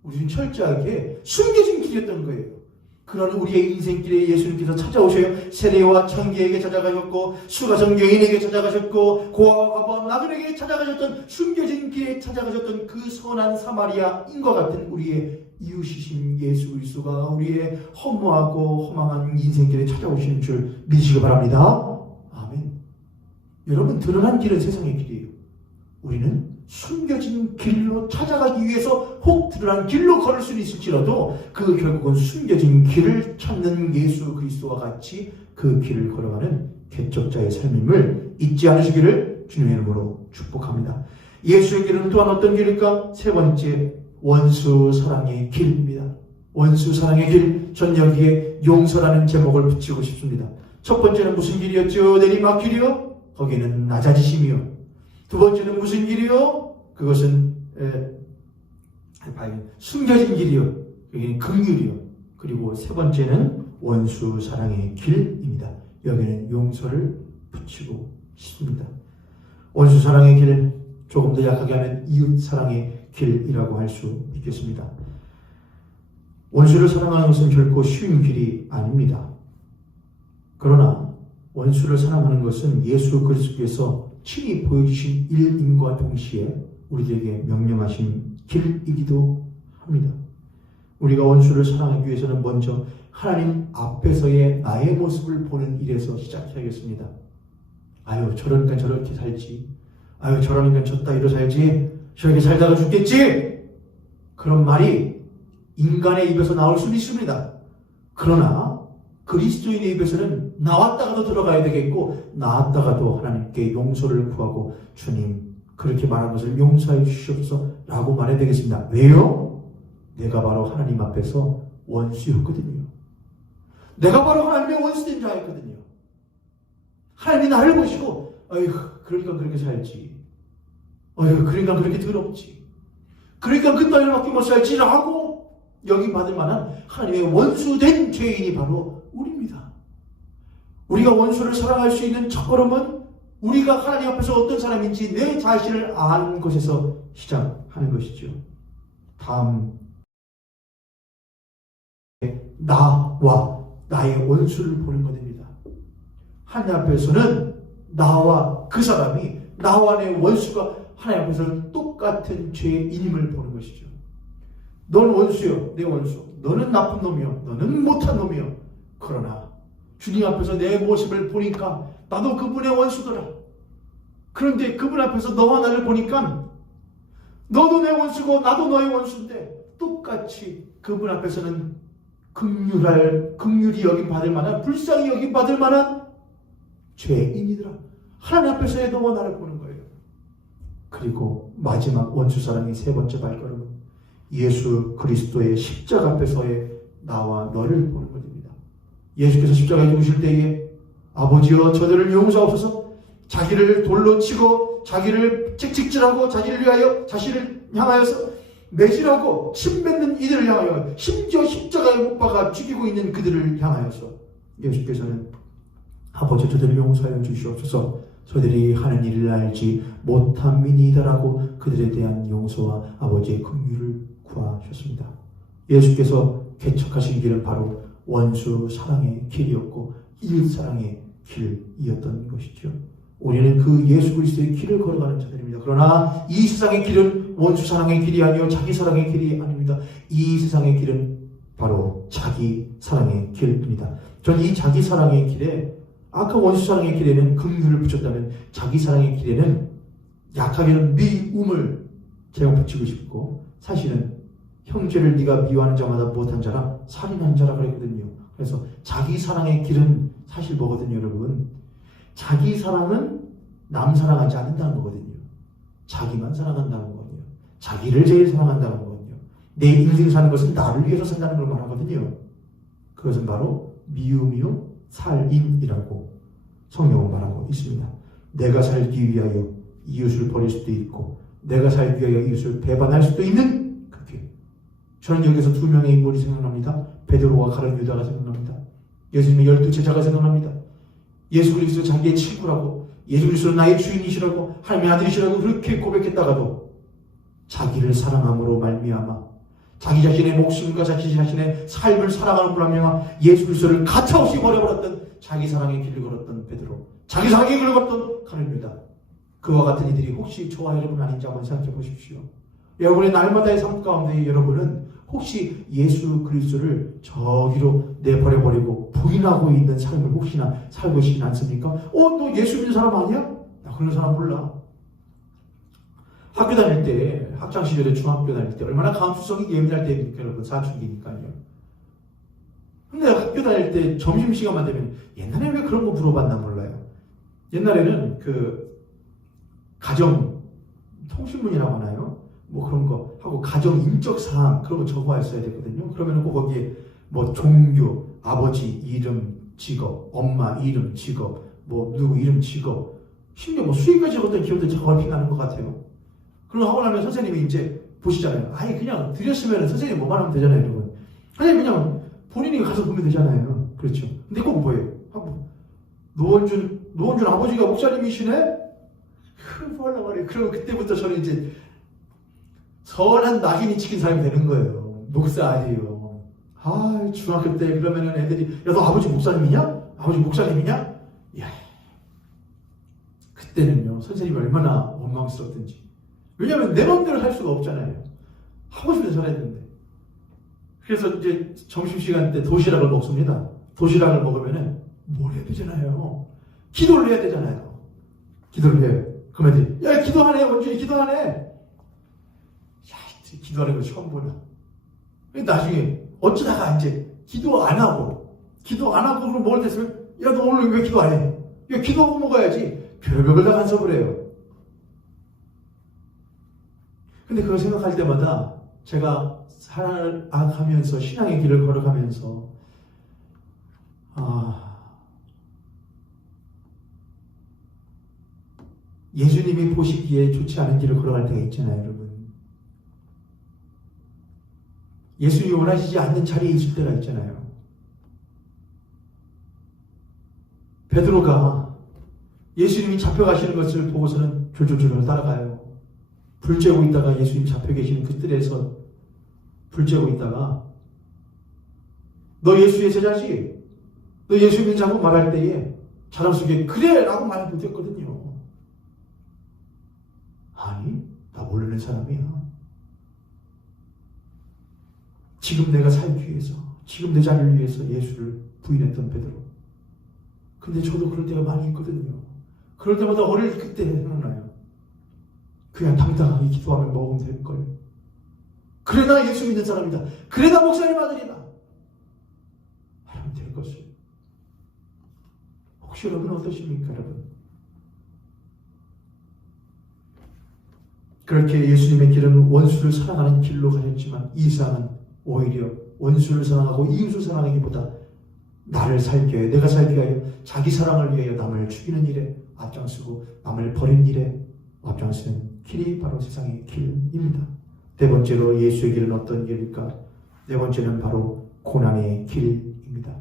우리는 철저하게 숨겨진 길이었던 거예요. 그런 우리의 인생길에 예수님께서 찾아오셔요. 세례와 청기에게 찾아가셨고, 수가성 여인에게 찾아가셨고, 고아와 과부와 나그네에게 찾아가셨던, 숨겨진 길에 찾아가셨던 그 선한 사마리아인과 같은 우리의 이웃이신 예수 그리스도가 우리의 허무하고 허망한 인생길에 찾아오시는 줄 믿으시기 바랍니다. 아멘. 여러분, 드러난 길은 세상의 길이에요. 우리는 숨겨진 길로 찾아가기 위해서 혹 드러난 길로 걸을 수는 있을지라도 그 결국은 숨겨진 길을 찾는 예수 그리스도와 같이 그 길을 걸어가는 개척자의 삶임을 잊지 않으시기를 주님의 이름으로 축복합니다. 예수의 길은 또한 어떤 길일까? 세 번째, 원수 사랑의 길입니다. 원수 사랑의 길, 전 여기에 용서라는 제목을 붙이고 싶습니다. 첫 번째는 무슨 길이었죠? 내리막길이요? 거기에는 낮아지심이요. 두 번째는 무슨 길이요? 그것은 숨겨진 길이요. 여기는 긍휼이요. 그리고 세 번째는 원수 사랑의 길입니다. 여기는 용서를 붙이고 싶습니다. 원수 사랑의 길, 조금 더 약하게 하면 이웃 사랑의 길이라고 할 수 있겠습니다. 원수를 사랑하는 것은 결코 쉬운 길이 아닙니다. 그러나 원수를 사랑하는 것은 예수 그리스도께서 친히 보여주신 일임과 동시에 우리들에게 명령하신 길이기도 합니다. 우리가 원수를 사랑하기 위해서는 먼저 하나님 앞에서의 나의 모습을 보는 일에서 시작해야겠습니다. 아유, 저러니까 저렇게 살지. 아유, 저러니까 저 따위로 살지. 저렇게 살다가 죽겠지. 그런 말이 인간의 입에서 나올 수는 있습니다. 그러나 그리스도인의 입에서는 나왔다가도 들어가야 되겠고, 나왔다가도 하나님께 용서를 구하고, 주님 그렇게 말한 것을 용서해 주시옵소서 라고 말해야 되겠습니다. 왜요? 내가 바로 하나님 앞에서 원수였거든요. 내가 바로 하나님의 원수된 자였거든요. 하나님이 나를 보시고, 어휴, 그러니까 그렇게 살지. 어휴, 그러니까 그렇게 더럽지. 그러니까 그 따위로밖에 못 살지 라고 여김받을 만한 하나님의 원수된 죄인이 바로 우리입니다. 우리가 원수를 사랑할 수 있는 첫걸음은 우리가 하나님 앞에서 어떤 사람인지 내 자신을 아는 것에서 시작하는 것이죠. 다음, 나와 나의 원수를 보는 것입니다. 하나님 앞에서는 나와 그 사람이, 나와 내 원수가 하나님 앞에서는 똑같은 죄인임을 보는 것이죠. 넌 원수요, 내 원수. 너는 나쁜 놈이요, 너는 못한 놈이요. 그러나 주님 앞에서 내 모습을 보니까 나도 그분의 원수더라. 그런데 그분 앞에서 너와 나를 보니까 너도 내 원수고 나도 너의 원수인데 똑같이 그분 앞에서는 긍휼히 여김받을 만한, 불쌍히 여김받을 만한 죄인이더라. 하나님 앞에서의 너와 나를 보는 거예요. 그리고 마지막 원수 사랑의 세 번째 발걸음은 예수 그리스도의 십자가 앞에서의 나와 너를 보는 것입니다. 예수께서 십자가에 죽으실 때에 아버지여 저들을 용서하옵소서, 자기를 돌로 치고 자기를 찍찍질하고 자기를 위하여 자신을 향하여서 매질하고 침뱉는 이들을 향하여, 심지어 십자가에 못 박아 죽이고 있는 그들을 향하여서 예수께서는 아버지 저들을 용서하여 주시옵소서, 저들이 하는 일을 알지 못함이니이다라고 그들에 대한 용서와 아버지의 긍휼을 구하셨습니다. 예수께서 개척하신 길은 바로 원수 사랑의 길이었고 이웃 사랑의 길이었던 것이죠. 우리는 그 예수 그리스도의 길을 걸어가는 자들입니다. 그러나 이 세상의 길은 원수 사랑의 길이 아니요 자기 사랑의 길이 아닙니다. 이 세상의 길은 바로 자기 사랑의 길입니다. 저는 이 자기 사랑의 길에 아까 원수 사랑의 길에는 긍휼을 붙였다면 자기 사랑의 길에는 약하게는 미움을 제가 붙이고 싶고 사실은 형제를 네가 미워하는 자마다 못한 자라 살인한 자라 그랬거든요. 그래서 자기 사랑의 길은 사실 뭐거든요, 여러분? 자기 사랑은 남 사랑하지 않는다는 거거든요. 자기만 사랑한다는 거거든요. 자기를 제일 사랑한다는 거거든요. 내 인생 사는 것은 나를 위해서 산다는 걸 말하거든요. 그것은 바로 미움이요 살인이라고 성경은 말하고 있습니다. 내가 살기 위하여 이웃을 버릴 수도 있고 내가 살기 위하여 이웃을 배반할 수도 있는 그 길. 저는 여기서 두 명의 인물이 생각납니다. 베드로와 가룟 유다가 생각납니다. 예수님의 12제자가 생각납니다. 예수 그리스도 자기의 친구라고 예수 그리스도 나의 주인이시라고 하나님의 아들이시라고 그렇게 고백했다가도 자기를 사랑함으로 말미암아 자기 자신의 목숨과 자기 자신의 삶을 사랑하는 말미암아 예수 그리스도를 가차없이 버려버렸던 자기 사랑의 길을 걸었던 베드로, 자기 사랑의 길을 걸었던 가룟 유다, 그와 같은 이들이 혹시 저와 여러분 아닌지 한번 생각해 보십시오. 여러분의 날마다의 삶 가운데 여러분은 혹시 예수 그리스도를 저기로 내버려버리고 부인하고 있는 삶을 혹시나 살고 계시진 않습니까? 너 예수 믿는 사람 아니야? 나 그런 사람 몰라. 학교 다닐 때, 학창시절에 중학교 다닐 때 얼마나 감수성이 예민할 때입니까? 여러분, 사춘기니까요. 근데 학교 다닐 때 점심시간만 되면 옛날에 왜 그런 거 물어봤나 몰라요. 옛날에는 가정 통신문이라고 하나요? 뭐 그런 거 하고 가정 인적 사항 그런 거 적어왔어야 되거든요. 그러면 꼭 거기에 뭐 종교, 아버지 이름, 직업, 엄마 이름, 직업, 뭐 누구 이름, 직업, 심지어 뭐 수익까지 적었던 기억도 적어 피나는 것 같아요. 그럼 하고 나면 선생님이 이제 보시잖아요. 아니 그냥 드렸으면 선생님 뭐만 하면 되잖아요, 여러분. 아니 그냥 본인이 가서 보면 되잖아요. 그렇죠. 근데 꼭 뭐예요? 노원준 아버지가 목사님이시네? 뭐하려고 말이에요. 그리고 그때부터 저는 이제 선한 낙인이 찍힌 사람이 되는 거예요. 목사 아니에요. 중학교 때 그러면은 애들이 야, 너 아버지 목사님이냐? 아버지 목사님이냐? 야, 그때는요 선생님이 얼마나 원망스럽든지. 왜냐하면 내 마음대로 살 수가 없잖아요. 하고 싶은 대로 살아야 되는데. 그래서 이제 점심시간 때 도시락을 먹습니다. 도시락을 먹으면은 뭘 해야 되잖아요. 기도를 해야 되잖아요. 기도를 해요. 그럼 애들이 야 기도하네 원준이 기도하네. 야 기도하는 걸 처음 보나. 나중에 어쩌다가 이제 기도 안 하고 그럼 뭘 됐으면 야 너 오늘 왜 기도 안 해? 야 기도하고 먹어야지. 별벽을 다 간섭을 해요. 근데 그걸 생각할 때마다 제가 살아가면서 신앙의 길을 걸어가면서 예수님이 보시기에 좋지 않은 길을 걸어갈 때가 있잖아요, 여러분. 예수님이 원하시지 않는 자리에 있을 때가 있잖아요. 베드로가 예수님이 잡혀가시는 것을 보고서는 졸졸졸 따라가요. 불 쬐고 있다가 예수님 잡혀 계시는 그 뜰에서 불 쬐고 있다가 너 예수의 제자지? 너 예수 믿는 자고 말할 때에 사람 속에 그래! 라고 말 못했거든요. 아니, 나 모르는 사람이야. 지금 내가 살기 위해서, 지금 내 자리를 위해서 예수를 부인했던 베드로. 근데 저도 그럴 때가 많이 있거든요. 그럴 때마다 어릴 그때 생각나요. 그냥 당당하게 기도하면 먹으면 될걸. 그래 나 예수 믿는 사람이다. 그래 나 목사님 아들이다. 하면 될 것을. 혹시 여러분 어떠십니까, 여러분? 그렇게 예수님의 길은 원수를 사랑하는 길로 가셨지만 이 세상은 오히려 원수를 사랑하고 이웃을 사랑하기보다 나를 살기 위해, 내가 살기 위하여 자기 사랑을 위하여 남을 죽이는 일에 앞장서고 남을 버리는 일에 앞장서는 길이 바로 세상의 길입니다. 네 번째로 예수의 길은 어떤 길일까? 네 번째는 바로 고난의 길입니다.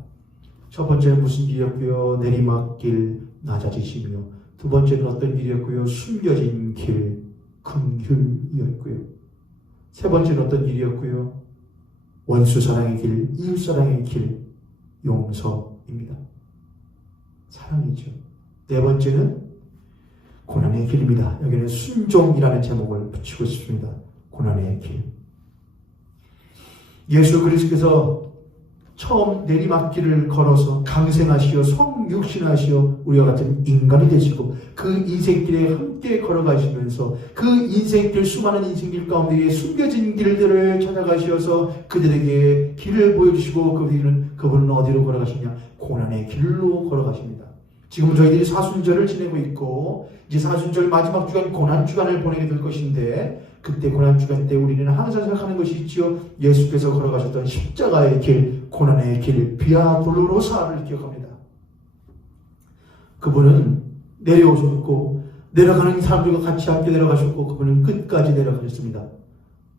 첫 번째는 무슨 길이었고요? 내리막길, 낮아지시며. 두 번째는 어떤 길이었고요? 숨겨진 길, 긍휼이었고요. 세 번째는 어떤 길이었고요? 원수 사랑의 길, 이웃 사랑의 길, 용서입니다. 사랑이죠. 네 번째는 고난의 길입니다. 여기는 순종이라는 제목을 붙이고 싶습니다. 고난의 길. 예수 그리스도께서 처음 내리막길을 걸어서 강생하시어 성육신하시어 우리와 같은 인간이 되시고 그 인생길에 함께 걸어가시면서 그 인생길, 수많은 인생길 가운데에 숨겨진 길들을 찾아가시어서 그들에게 길을 보여주시고 그분은 어디로 걸어가시냐? 고난의 길로 걸어가십니다. 지금 저희들이 사순절을 지내고 있고 이제 사순절 마지막 주간 고난주간을 보내게 될 것인데 그때 고난주간 때 우리는 항상 생각하는 것이 있지요. 예수께서 걸어가셨던 십자가의 길, 고난의 길, 비아 돌로로사를 기억합니다. 그분은 내려오셨고 내려가는 사람들과 같이 함께 내려가셨고 그분은 끝까지 내려가셨습니다.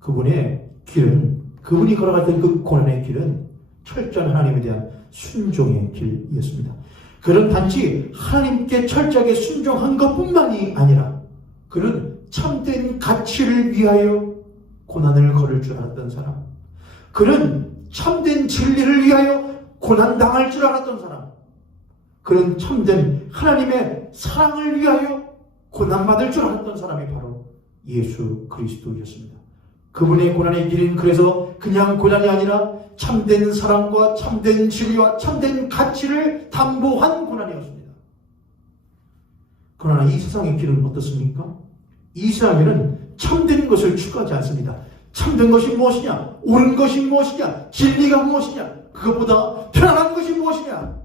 그분의 길은, 그분이 걸어갔던 그 고난의 길은 철저한 하나님에 대한 순종의 길이었습니다. 그는 단지 하나님께 철저하게 순종한 것뿐만이 아니라 그는 참된 가치를 위하여 고난을 걸을 줄 알았던 사람, 그는 참된 진리를 위하여 고난당할 줄 알았던 사람, 그는 참된 하나님의 사랑을 위하여 고난받을 줄 알았던 사람이 바로 예수 그리스도였습니다. 그분의 고난의 길은 그래서 그냥 고난이 아니라 참된 사랑과 참된 진리와 참된 가치를 담보한 고난이었습니다. 그러나 이 세상의 길은 어떻습니까? 이 세상에는 참된 것을 추구하지 않습니다. 참된 것이 무엇이냐? 옳은 것이 무엇이냐? 진리가 무엇이냐? 그것보다 편안한 것이 무엇이냐?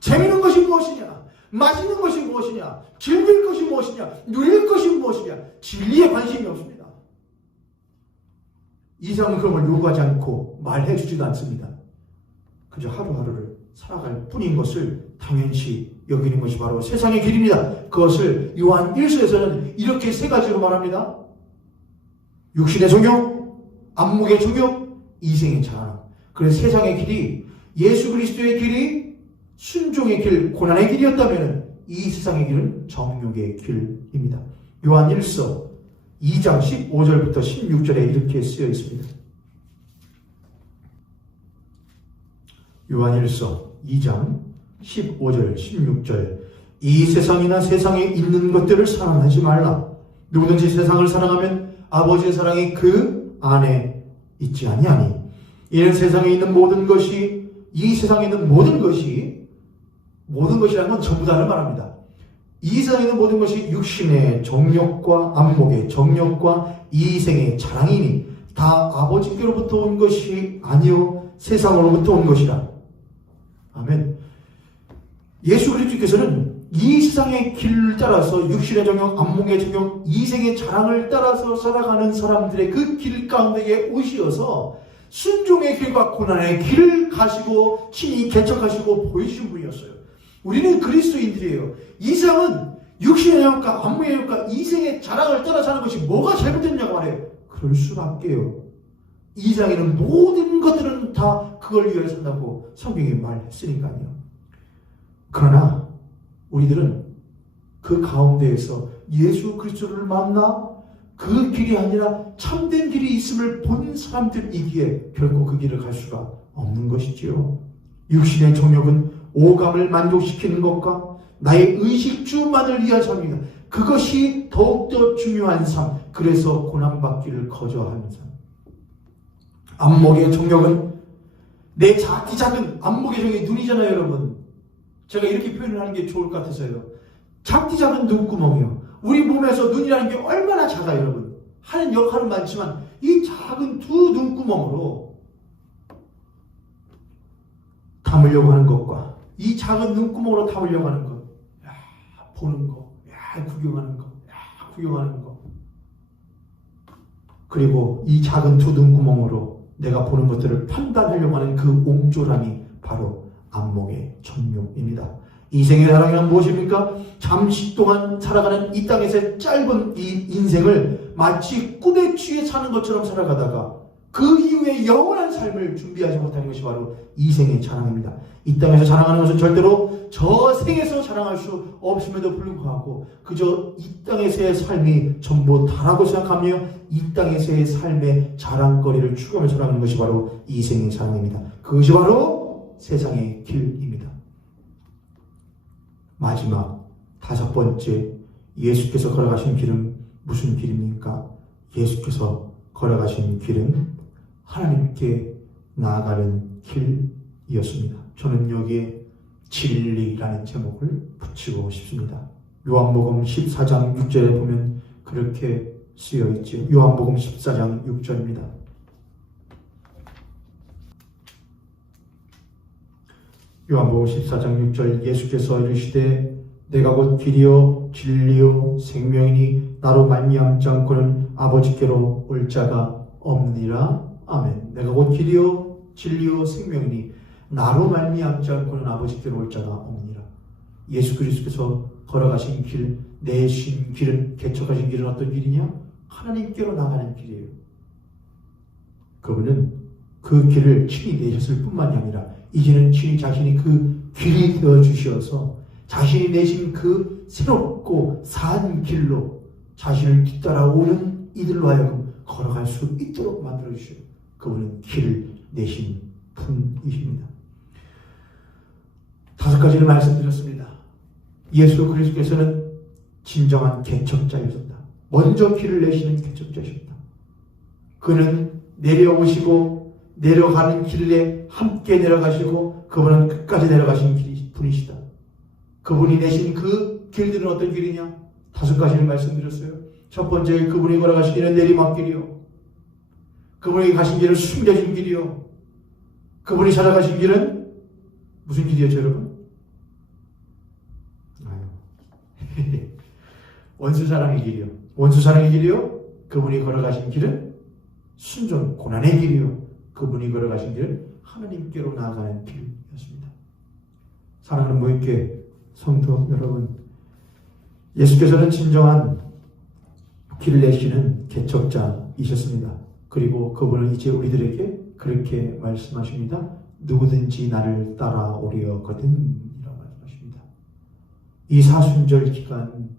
재미있는 것이 무엇이냐? 맛있는 것이 무엇이냐? 즐길 것이 무엇이냐? 누릴 것이 무엇이냐? 진리에 관심이 없습니다. 이 세상은 그런 걸 요구하지 않고 말해주지도 않습니다. 그저 하루하루를 살아갈 뿐인 것을 당연시 여기는 것이 바로 세상의 길입니다. 그것을 요한 1서에서는 이렇게 세 가지로 말합니다. 육신의 정욕, 안목의 정욕, 이생의 자랑. 그래서 세상의 길이, 예수 그리스도의 길이 순종의 길, 고난의 길이었다면 이 세상의 길은 정욕의 길입니다. 요한 1서 2장 15절부터 16절에 이렇게 쓰여 있습니다. 요한 1서 2장 15절 16절 이 세상이나 세상에 있는 것들을 사랑하지 말라. 누구든지 세상을 사랑하면 아버지의 사랑이 그 안에 있지 아니하니 이는 세상에 있는 모든 것이, 이 세상에 있는 모든 것이라는 건 전부 다를 말합니다. 이 세상에 있는 모든 것이 육신의 정욕과 안목의 정욕과 이생의 자랑이니 다 아버지께로부터 온 것이 아니요 세상으로부터 온 것이라. 아멘. 예수 그리스도께서는 이 세상의 길을 따라서 육신의 정욕, 안목의 정욕, 이생의 자랑을 따라서 살아가는 사람들의 그 길 가운데에 오시어서 순종의 길과 고난의 길을 가시고 친히 개척하시고 보여주신 분이었어요. 우리는 그리스도인들이에요. 이 세상은 육신의 영역과 안목의 영역과 이생의 자랑을 따라 사는 것이 뭐가 잘못됐냐고 말해요. 그럴 수밖에요. 이 세상에는 모든 것들은 다 그걸 위하여 산다고 성경이 말했으니까요. 그러나 우리들은 그 가운데에서 예수 그리스도를 만나 그 길이 아니라 참된 길이 있음을 본 사람들이기에 결코 그 길을 갈 수가 없는 것이지요. 육신의 정욕은 오감을 만족시키는 것과 나의 의식주만을 위한 삶입니다. 그것이 더욱더 중요한 삶, 그래서 고난받기를 거절하는 삶. 안목의 정욕은 내 자기 작은 안목의 정욕이 눈이잖아요, 여러분. 제가 이렇게 표현을 하는 게 좋을 것 같아서요. 작디 작은 눈구멍이요. 우리 몸에서 눈이라는 게 얼마나 작아요, 여러분. 하는 역할은 많지만 이 작은 두 눈구멍으로 담으려고 하는 것과 이 작은 눈구멍으로 담으려고 하는 것, 야, 보는 거, 야, 구경하는 거, 야, 구경하는 거. 그리고 이 작은 두 눈구멍으로 내가 보는 것들을 판단하려고 하는 그 옹졸함이 바로 안목의 정욕입니다. 이생의 사랑이란 무엇입니까? 잠시 동안 살아가는 이 땅에서의 짧은 이 인생을 마치 꿈에 취해 사는 것처럼 살아가다가 그 이후에 영원한 삶을 준비하지 못하는 것이 바로 이생의 자랑입니다. 이 땅에서 자랑하는 것은 절대로 저 생에서 자랑할 수 없음에도 불구하고 그저 이 땅에서의 삶이 전부다라고 생각하며 이 땅에서의 삶의 자랑거리를 추구하며 살아가는 것이 바로 이생의 자랑입니다. 그것이 바로 세상의 길입니다. 마지막 5번째, 예수께서 걸어가신 길은 무슨 길입니까? 예수께서 걸어가신 길은 하나님께 나아가는 길이었습니다. 저는 여기에 진리라는 제목을 붙이고 싶습니다. 요한복음 14장 6절에 보면 그렇게 쓰여 있죠. 요한복음 14장 6절입니다. 요한복음 14장 6절 예수께서 이르시되 내가 곧 길이요 진리요 생명이니 나로 말미암지 않고는 아버지께로 올 자가 없느니라. 아멘. 내가 곧 길이요 진리요 생명이니 나로 말미암지 않고는 아버지께로 올 자가 없느니라. 예수 그리스도께서 걸어가신 길, 내신 길은, 개척하신 길은 어떤 길이냐? 하나님께로 나가는 길이에요. 그분은 그 길을 친히 내셨을 뿐만이 아니라 이제는 친히 자신이 그 길이 되어 주셔서 자신이 내신 그 새롭고 산 길로 자신을 뒤따라오는 이들로 하여금 걸어갈 수 있도록 만들어 주셔요. 그분은 길을 내신 분이십니다. 5가지를 말씀드렸습니다. 예수 그리스도께서는 진정한 개척자이셨다. 먼저 길을 내시는 개척자이셨다. 그는 내려오시고 내려가는 길에 함께 내려가시고 그분은 끝까지 내려가신 분이시다. 그분이 내신 그 길들은 어떤 길이냐? 5가지를 말씀드렸어요. 첫 번째, 그분이 걸어가신 길은 내리막길이요. 그분이 가신 길은 숨겨진 길이요. 그분이 찾아가신 길은 무슨 길이었죠, 여러분? 원수사랑의 길이요. 원수사랑의 길이요. 그분이 걸어가신 길은 순종, 고난의 길이요. 그분이 걸어가신 길은 하나님께로 나아가는 길이었습니다. 사랑하는 모임교회 성도 여러분, 예수께서는 진정한 길을 내시는 개척자이셨습니다. 그리고 그분은 이제 우리들에게 그렇게 말씀하십니다. 누구든지 나를 따라오려거든 이라고 말씀하십니다. 이 사순절 기간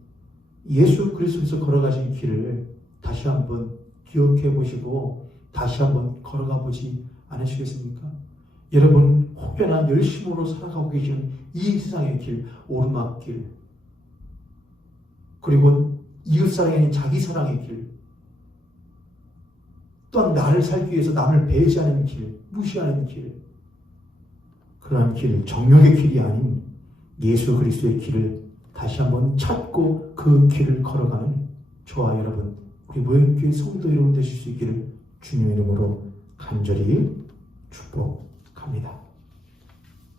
예수 그리스도께서 걸어가신 길을 다시 한번 기억해 보시고 다시 한번 걸어가 보지 않으시겠습니까? 여러분 혹여나 열심으로 살아가고 계시는 이 세상의 길, 오르막길, 그리고 이웃사랑이 아닌 자기사랑의 길, 또한 나를 살기 위해서 남을 배제하는 길, 무시하는 길, 그러한 길, 정욕의 길이 아닌 예수 그리스도의 길을 다시 한번 찾고 그 길을 걸어가는 저와 여러분, 우리 모형교회 성도 여러분 되실 수 있기를 주님의 이름으로 간절히 축복합니다.